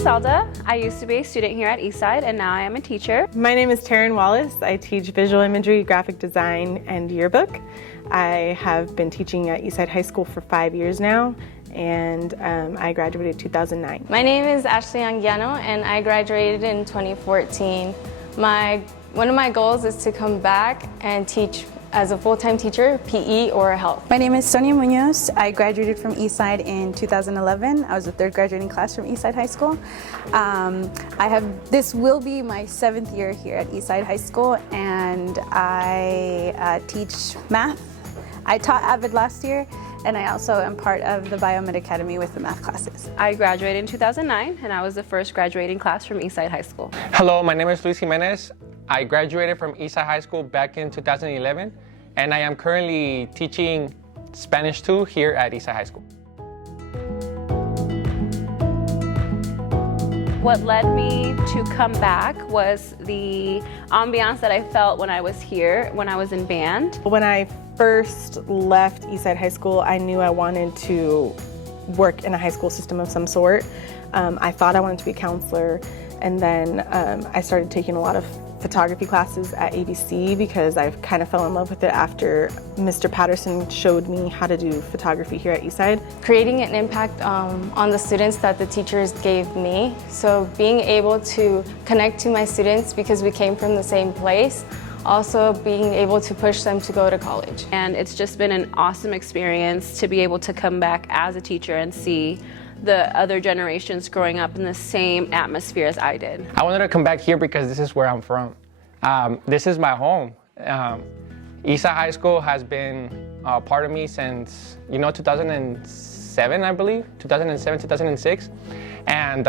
Zelda. I used to be a student here at Eastside, and now I am a teacher. My name is Taryn Wallace. I teach visual imagery, graphic design, and yearbook. I have been teaching at Eastside High School for 5 years now, and I graduated 2009. My name is Ashley Anguiano, and I graduated in 2014. One of my goals is to come back and teach as a full-time teacher, PE or health. My name is Sonia Munoz. I graduated from Eastside in 2011. I was the third graduating class from Eastside High School. This will be my 7th year here at Eastside High School, and I teach math. I taught AVID last year, and I also am part of the Biomed Academy with the math classes. I graduated in 2009, and I was the first graduating class from Eastside High School. Hello, my name is Luis Jimenez. I graduated from Eastside High School back in 2011, and I am currently teaching Spanish 2 here at Eastside High School. What led me to come back was the ambiance that I felt when I was here, when I was in band. When I first left Eastside High School, I knew I wanted to work in a high school system of some sort. I thought I wanted to be a counselor, and then I started taking a lot of photography classes at ABC because I kind of fell in love with it after Mr. Patterson showed me how to do photography here at Eastside. Creating an impact on the students that the teachers gave me. So being able to connect to my students because we came from the same place. Also being able to push them to go to college. And it's just been an awesome experience to be able to come back as a teacher and see the other generations growing up in the same atmosphere as I did. I wanted to come back here because this is where I'm from. This is my home. Eastside High School has been a part of me since, 2007, I believe, 2007, 2006. And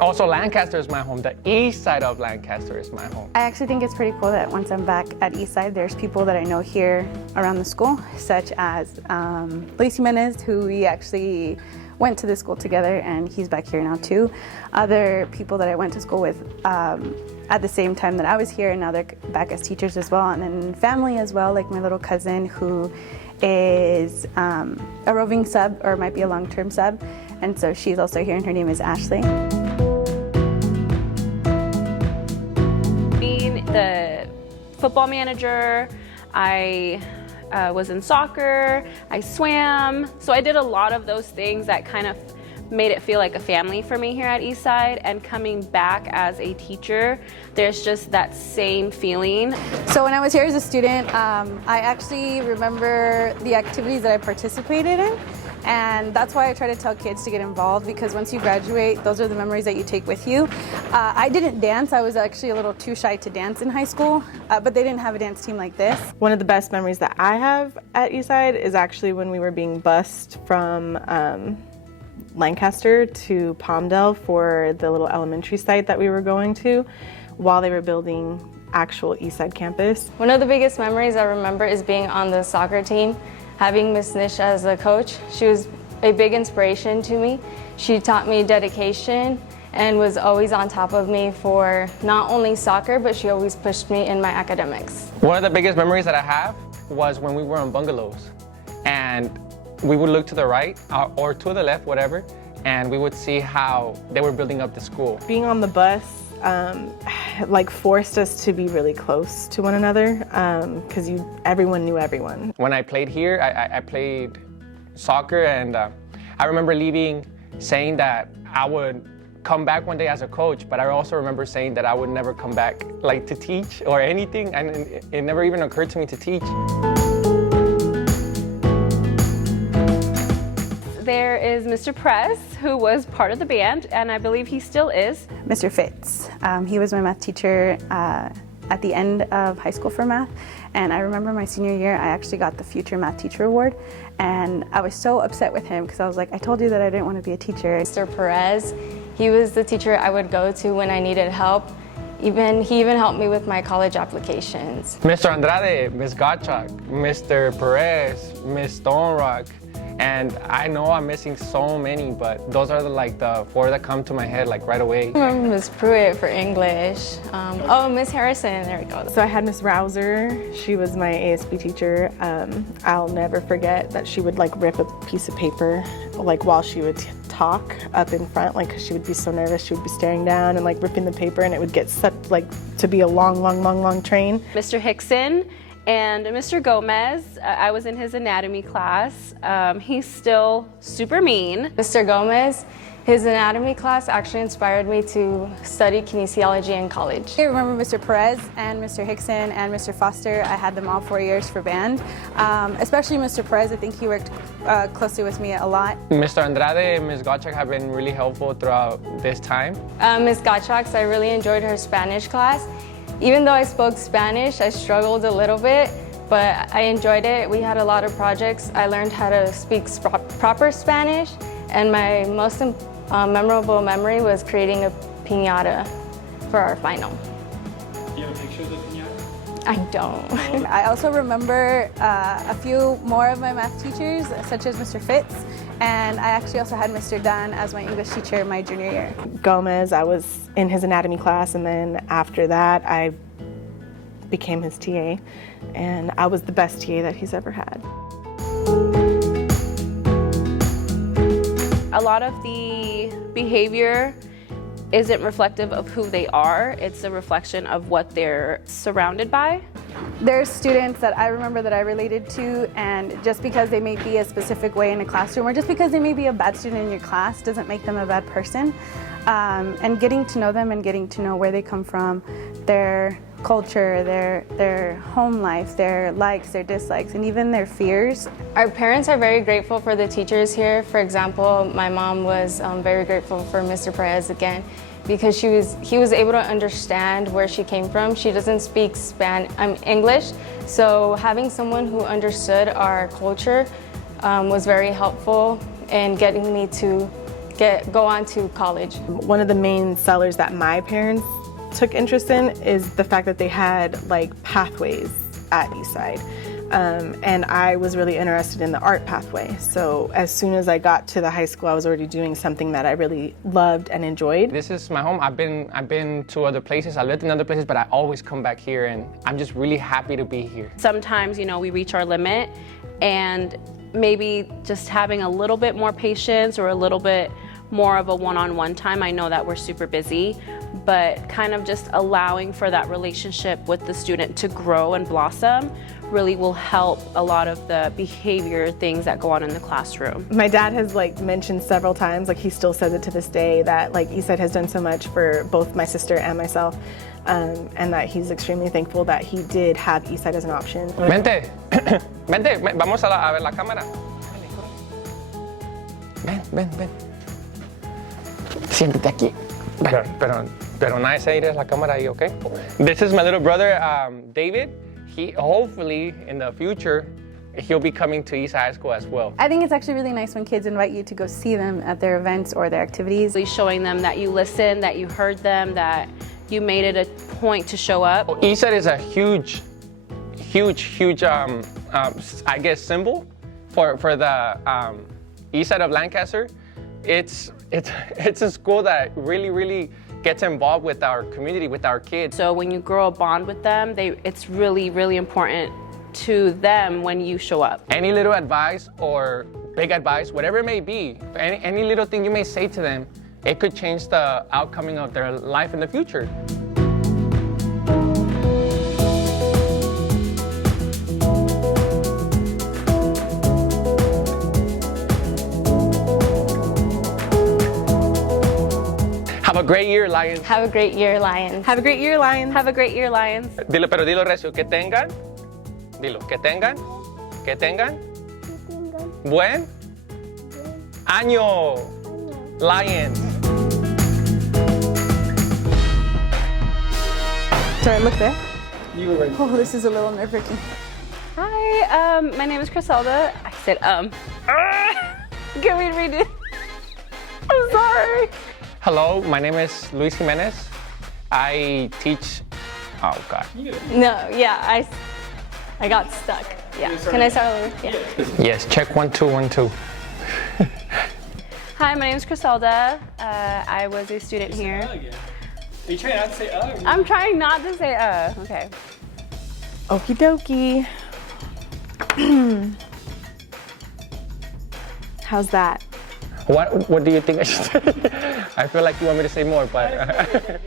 also Lancaster is my home. The east side of Lancaster is my home. I actually think it's pretty cool that once I'm back at Eastside, there's people that I know here around the school, such as Luis Jimenez, who we actually went to the school together, and he's back here now too. Other people that I went to school with at the same time that I was here, and now they're back as teachers as well. And then family as well, like my little cousin who is a roving sub, or might be a long-term sub. And so she's also here, and her name is Ashley. Being the football manager, I was in soccer, I swam. So I did a lot of those things that kind of made it feel like a family for me here at Eastside, and coming back as a teacher, there's just that same feeling. So when I was here as a student, I actually remember the activities that I participated in, and that's why I try to tell kids to get involved, because once you graduate, those are the memories that you take with you. I didn't dance. I was actually a little too shy to dance in high school, but they didn't have a dance team like this. One of the best memories that I have at Eastside is actually when we were being bused from Lancaster to Palmdale for the little elementary site that we were going to while they were building actual Eastside campus. One of the biggest memories I remember is being on the soccer team, having Miss Nish as the coach. She was a big inspiration to me. She taught me dedication and was always on top of me for not only soccer, but she always pushed me in my academics. One of the biggest memories that I have was when we were on bungalows, and we would look to the right or to the left, whatever, and we would see how they were building up the school. Being on the bus forced us to be really close to one another because everyone knew everyone. When I played here, I played soccer, and I remember leaving saying that I would come back one day as a coach, but I also remember saying that I would never come back to teach or anything, and it never even occurred to me to teach. There is Mr. Press, who was part of the band, and I believe he still is. Mr. Fitz, he was my math teacher at the end of high school for math, and I remember my senior year I actually got the Future Math Teacher Award, and I was so upset with him because I was like, I told you that I didn't want to be a teacher. Mr. Perez, he was the teacher I would go to when I needed help. He even helped me with my college applications. Mr. Andrade, Ms. Gottschalk, Mr. Perez, Ms. Stonerock, And I know I'm missing so many, but those are the 4 that come to my head like right away. I remember Miss Pruitt for English. Miss Harrison, there we go. So I had Miss Rouser. She was my ASB teacher. I'll never forget that she would like rip a piece of paper like while she would talk up in front, like 'cause she would be so nervous. She would be staring down and like ripping the paper, and it would get such like to be a long train. Mr. Hickson and Mr. Gomez, I was in his anatomy class. He's still super mean. Mr. Gomez, his anatomy class actually inspired me to study kinesiology in college. I remember Mr. Perez and Mr. Hickson and Mr. Foster. I had them all 4 years for band. Especially Mr. Perez, I think he worked closely with me a lot. Mr. Andrade and Ms. Gottschalk have been really helpful throughout this time. Ms. Gottschalk, I really enjoyed her Spanish class. Even though I spoke Spanish, I struggled a little bit, but I enjoyed it. We had a lot of projects. I learned how to speak proper Spanish, and my most memorable memory was creating a piñata for our final. Do you have pictures of the piñata? I don't. I also remember a few more of my math teachers, such as Mr. Fitz, and I actually also had Mr. Dunn as my English teacher my junior year. Gomez, I was in his anatomy class, and then after that I became his TA, and I was the best TA that he's ever had. A lot of the behavior isn't reflective of who they are. It's a reflection of what they're surrounded by. There's students that I remember that I related to, and just because they may be a specific way in a classroom, or just because they may be a bad student in your class, doesn't make them a bad person. And getting to know them and getting to know where they come from, their culture, their home life, their likes, their dislikes, and even their fears. Our parents are very grateful for the teachers here. For example, my mom was very grateful for Mr. Perez again, because he was able to understand where she came from. She doesn't speak English, so having someone who understood our culture was very helpful in getting me to go on to college. One of the main sellers that my parents took interest in is the fact that they had like pathways at Eastside. And I was really interested in the art pathway. So as soon as I got to the high school, I was already doing something that I really loved and enjoyed. This is my home. I've been to other places. I lived in other places, but I always come back here, and I'm just really happy to be here. Sometimes, we reach our limit, and maybe just having a little bit more patience or a little bit more of a one-on-one time. I know that we're super busy, but kind of just allowing for that relationship with the student to grow and blossom really will help a lot of the behavior things that go on in the classroom. My dad has mentioned several times, he still says it to this day, that Eastside has done so much for both my sister and myself, and that he's extremely thankful that he did have Eastside as an option. Vente, vente, vamos a ver la cámara. Ven. Siéntate aquí. Pero nadie se irá a la cámara ahí, okay? This is my little brother, David. He hopefully in the future he'll be coming to Eastside High School as well. I think it's actually really nice when kids invite you to go see them at their events or their activities. Showing them that you listened, that you heard them, that you made it a point to show up. Eastside is a huge, I guess, symbol for the Eastside of Lancaster. It's a school that really gets involved with our community, with our kids. So when you grow a bond with them, it's really important to them when you show up. Any little advice or big advice, whatever it may be, any little thing you may say to them, it could change the outcome of their life in the future. Have a great year, Lions. Have a great year, Lions. Have a great year, Lions. Have a great year, Lions. Dilo recio, que tengan buen año, Lions. Do I look there? You were right. Oh, this is a little nerve-wracking. Hi, my name is Criselda. I said, Can we redo it? I'm sorry. Hello, my name is Luis Jimenez. I teach, oh God. No, yeah, I got stuck. Yeah, can I start over? Yeah. Yes, check 1 2 1 2. Hi, my name is Criselda. I was a student here. Again. Are you trying not to say I'm trying not to say okay. Okie dokie. How's that? What do you think I should say? I feel like you want me to say more, but